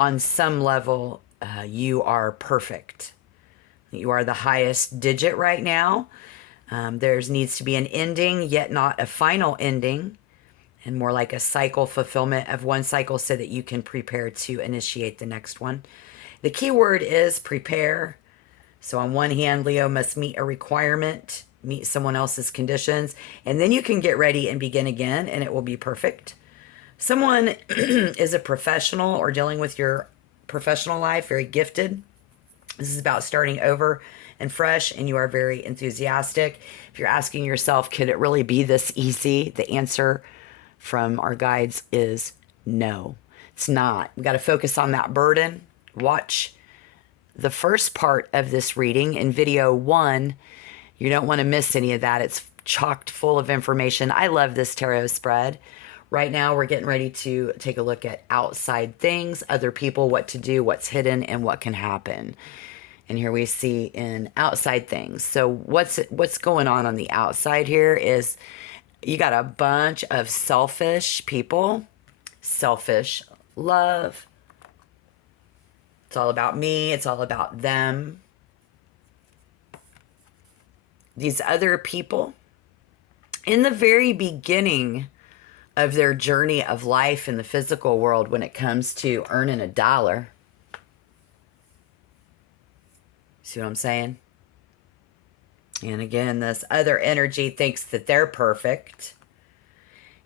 on some level, you are perfect. You are the highest digit right now. There's needs to be an ending, yet not a final ending, and more like a cycle fulfillment of one cycle so that you can prepare to initiate the next one. The key word is prepare. So, on one hand, Leo must meet a requirement, meet someone else's conditions, and then you can get ready and begin again, and it will be perfect. Someone is a professional or dealing with your professional life, very gifted. This is about starting over and fresh, and you are very enthusiastic. If you're asking yourself, could it really be this easy? The answer from our guides is no, it's not. We got to focus on that burden. Watch the first part of this reading in video 1. You don't want to miss any of that. It's chocked full of information. I love this tarot spread. Right now, we're getting ready to take a look at outside things, other people, what to do, what's hidden, and what can happen. And here we see in outside things. So what's going on the outside here is you got a bunch of selfish people, selfish love. It's all about me. It's all about them. These other people, in the very beginning of their journey of life in the physical world, when it comes to earning a dollar, see what I'm saying? And again, this other energy thinks that they're perfect.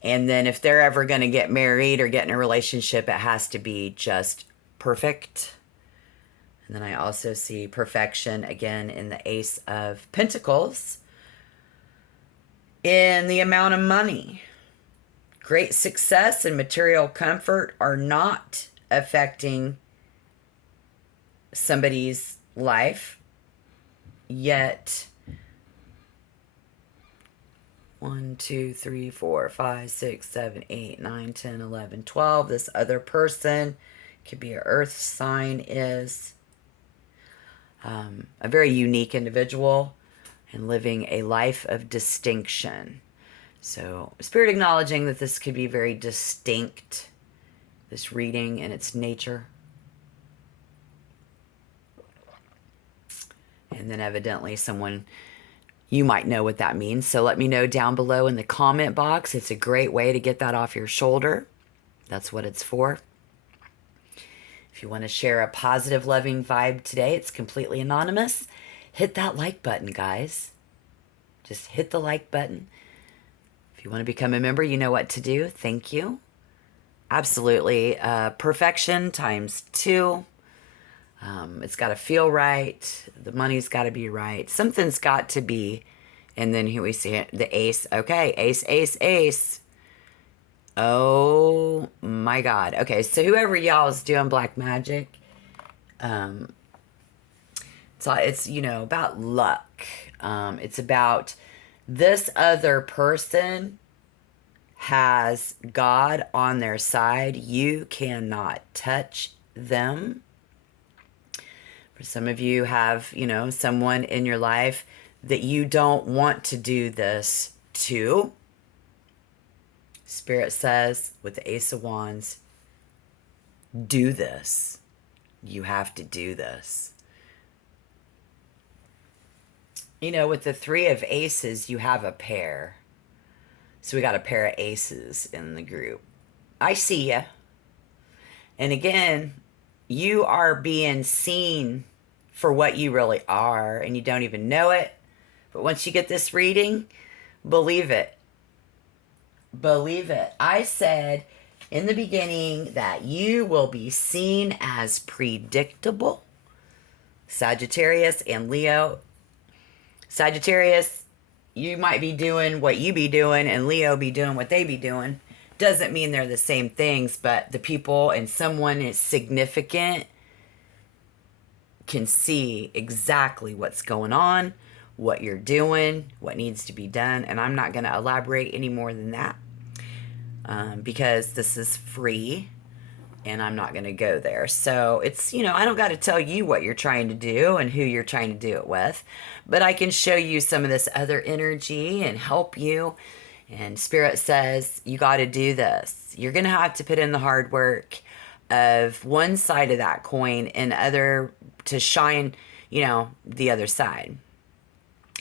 And then if they're ever going to get married or get in a relationship, it has to be just perfect. And then I also see perfection again in the Ace of Pentacles. In the amount of money. Great success and material comfort are not affecting somebody's life yet. 1, 2, 3, 4, 5, 6, 7, 8, 9, 10, 11, 12. This other person could be an earth sign, is a very unique individual and living a life of distinction. So Spirit acknowledging that this could be very distinct, this reading and its nature. And then evidently someone, you might know what that means. So let me know down below in the comment box. It's a great way to get that off your shoulder. That's what it's for. If you want to share a positive, loving vibe today, it's completely anonymous. Hit that like button, guys. Just hit the like button. If you want to become a member, you know what to do. Thank you. Absolutely. Perfection times 2. It's got to feel right. The money's got to be right. Something's got to be. And then here we see the ace. Okay, ace, ace, ace. Oh my God. Okay, so whoever y'all is doing black magic, it's you know, about luck. It's about this other person has God on their side. You cannot touch them. For some of you have, you know, someone in your life that you don't want to do this to. Spirit says with the Ace of Wands, do this. You have to do this. You know, with the 3 of aces, you have a pair. So we got a pair of aces in the group. I see ya. And again, you are being seen for what you really are, and you don't even know it. But once you get this reading, believe it. Believe it. I said in the beginning that you will be seen as predictable. Sagittarius and Leo. Sagittarius, you might be doing what you be doing, and Leo be doing what they be doing. Doesn't mean they're the same things, but the people and someone is significant can see exactly what's going on, what you're doing, what needs to be done. And I'm not going to elaborate any more than that because this is free and I'm not going to go there. So it's, you know, I don't got to tell you what you're trying to do and who you're trying to do it with, but I can show you some of this other energy and help you. And Spirit says, you got to do this. You're going to have to put in the hard work, of one side of that coin and other to shine, the other side.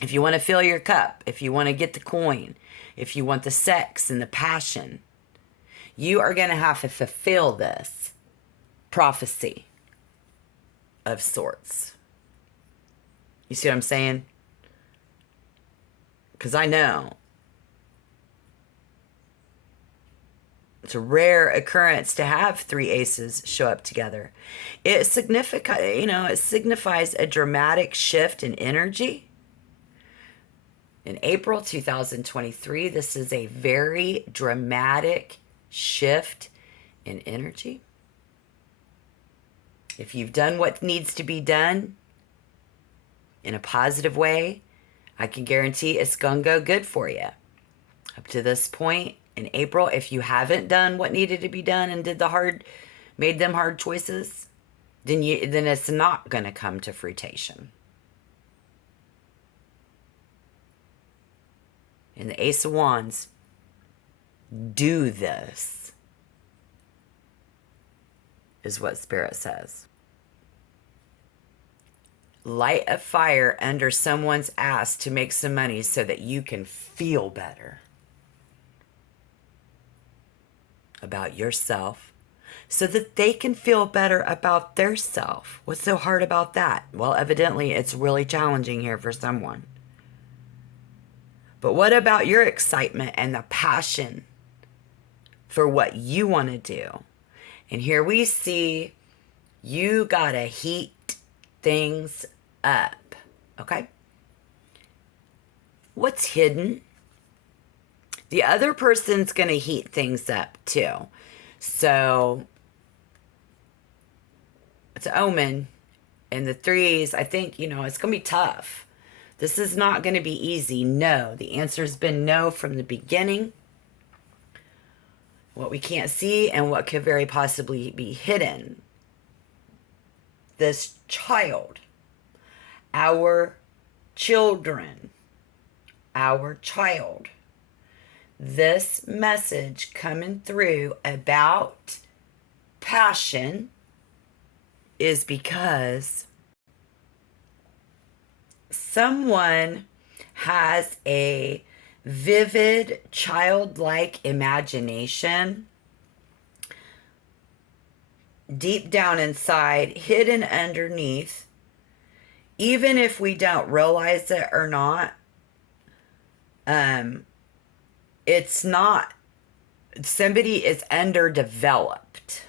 If you want to fill your cup, if you want to get the coin, if you want the sex and the passion, you are going to have to fulfill this prophecy of sorts. You see what I'm saying? Because I know it's a rare occurrence to have three aces show up together. It signifies a dramatic shift in energy. In April 2023, this is a very dramatic shift in energy. If you've done what needs to be done in a positive way, I can guarantee it's going to go good for you. Up to this point in April, if you haven't done what needed to be done and made them hard choices, then it's not going to come to fruition. And the Ace of Wands, do this, is what Spirit says. Light a fire under someone's ass to make some money so that you can feel better about yourself, so that they can feel better about their self. What's so hard about that? Well, evidently it's really challenging here for someone. But what about your excitement and the passion for what you want to do? And here we see you gotta heat things up, okay? What's hidden? The other person's gonna heat things up too. So it's an omen. And the threes, I think, it's gonna be tough. This is not going to be easy. No. The answer's been no from the beginning. What we can't see and what could very possibly be hidden. This child, our children, our child. This message coming through about passion is because someone has a vivid, childlike imagination deep down inside, hidden underneath, even if we don't realize it or not. It's not, somebody is underdeveloped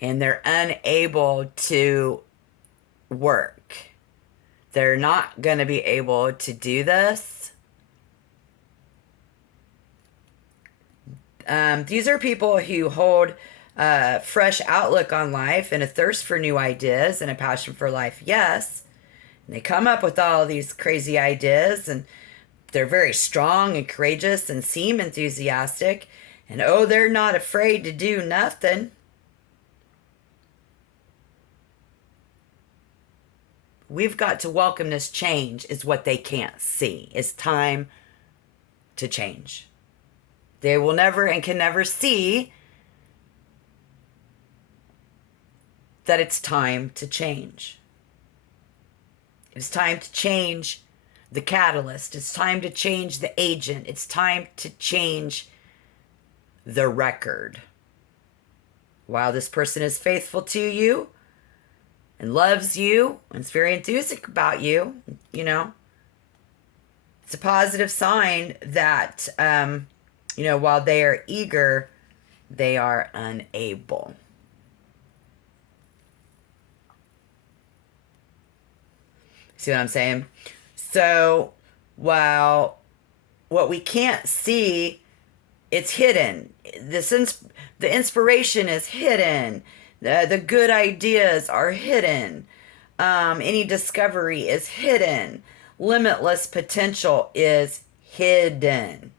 and they're unable to work. They're not going to be able to do this. These are people who hold a fresh outlook on life and a thirst for new ideas and a passion for life, yes. And they come up with all these crazy ideas and they're very strong and courageous and seem enthusiastic. And they're not afraid to do nothing. We've got to welcome this change is what they can't see. It's time to change. They will never and can never see that it's time to change. It's time to change the catalyst. It's time to change the agent. It's time to change the record. While this person is faithful to you and loves you and is very enthusiastic about you, it's a positive sign that, while they are eager, they are unable. See what I'm saying? So, while what we can't see, it's hidden. The inspiration is hidden. The good ideas are hidden. Any discovery is hidden. Limitless potential is hidden.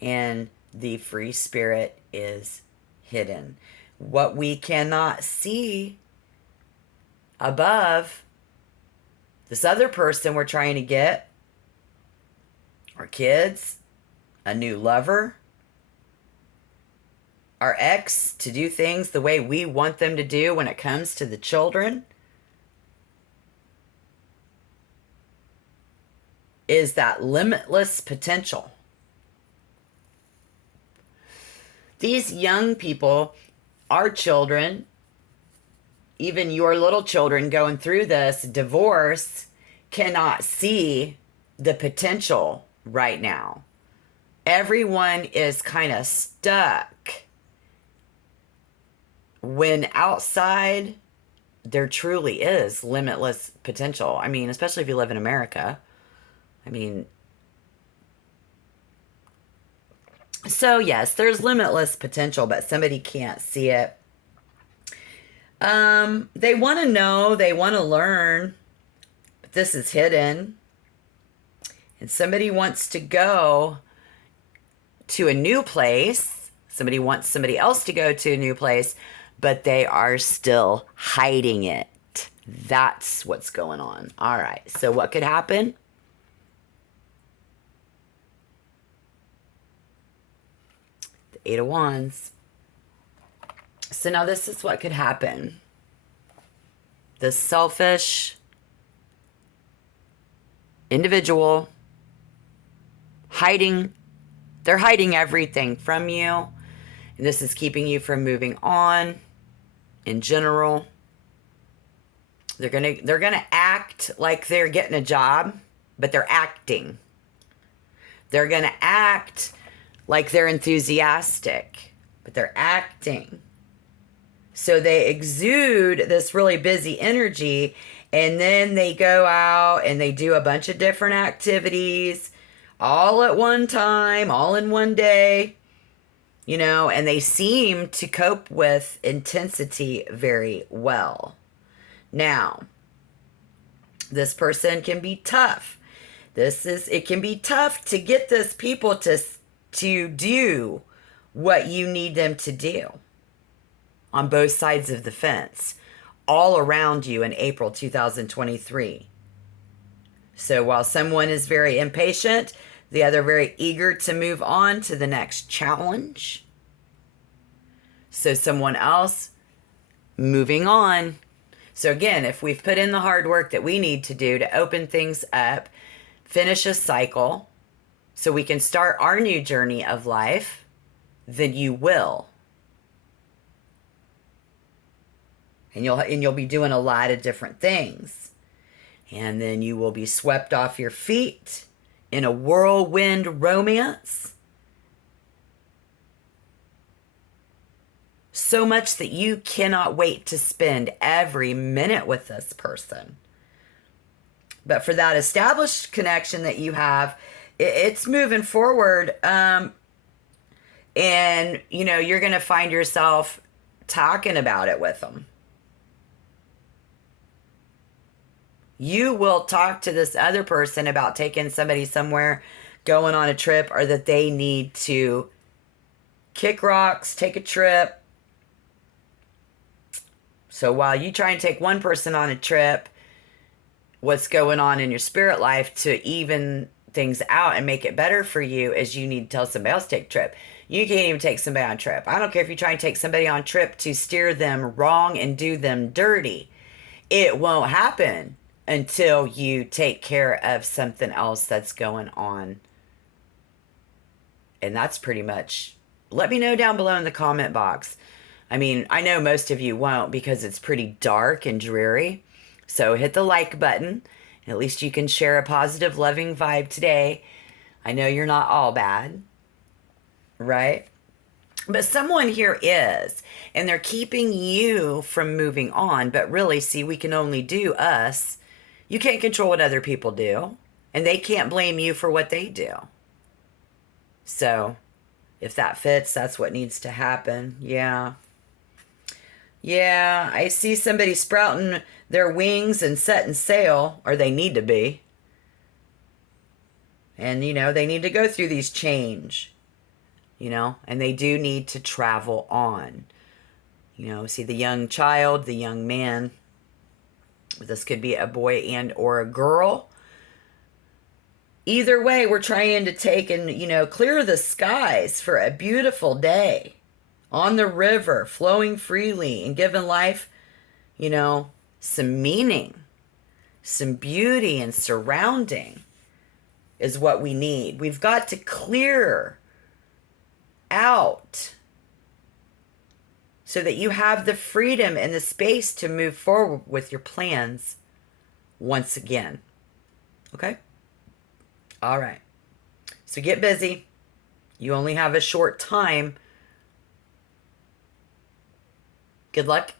And the free spirit is hidden. What we cannot see above this other person we're trying to get, our kids, a new lover, our ex to do things the way we want them to do when it comes to the children is that limitless potential. These young people, our children, even your little children going through this divorce, cannot see the potential right now. Everyone is kind of stuck when outside there truly is limitless potential. I mean, especially if you live in America. I mean, so yes, there's limitless potential, but somebody can't see it. They want to know, they want to learn, but this is hidden. And somebody wants to go to a new place. Somebody wants somebody else to go to a new place, but they are still hiding it. That's what's going on. All right. So what could happen? The Eight of Wands. So now this is what could happen. The selfish individual they're hiding everything from you. And this is keeping you from moving on in general. They're gonna act like they're getting a job, but they're acting. They're gonna act like they're enthusiastic, but they're acting. So they exude this really busy energy, and then they go out and they do a bunch of different activities all at one time, all in one day, and they seem to cope with intensity very well. Now, this person can be tough. It can be tough to get this people to do what you need them to do on both sides of the fence, all around you in April 2023. So while someone is very impatient, the other very eager to move on to the next challenge. So someone else moving on. So again, if we've put in the hard work that we need to do to open things up, finish a cycle, so we can start our new journey of life, then you will. And you'll be doing a lot of different things. And then you will be swept off your feet in a whirlwind romance. So much that you cannot wait to spend every minute with this person. But for that established connection that you have, it's moving forward. And, you're going to find yourself talking about it with them. You will talk to this other person about taking somebody somewhere, going on a trip, or that they need to kick rocks, take a trip. So while you try and take one person on a trip, what's going on in your spirit life to even things out and make it better for you is you need to tell somebody else to take a trip. You can't even take somebody on a trip. I don't care if you try and take somebody on a trip to steer them wrong and do them dirty. It won't happen until you take care of something else that's going on. And that's pretty much, let me know down below in the comment box. I mean, I know most of you won't because it's pretty dark and dreary. So hit the like button. At least you can share a positive, loving vibe today. I know you're not all bad, right? But someone here is, and they're keeping you from moving on. But really, see, we can only do us. You can't control what other people do, and they can't blame you for what they do. So if that fits, that's what needs to happen. Yeah, I see somebody sprouting their wings and setting sail, or they need to be. And, they need to go through these change, and they do need to travel on. See the young child, the young man. This could be a boy and or a girl. Either way, we're trying to take and, clear the skies for a beautiful day. on the river, flowing freely and giving life, you know, some meaning, some beauty and surrounding is what we need. We've got to clear out so that you have the freedom and the space to move forward with your plans once again. Okay? All right. So get busy. You only have a short time. Good luck.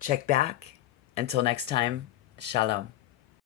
Check back. Until next time, shalom.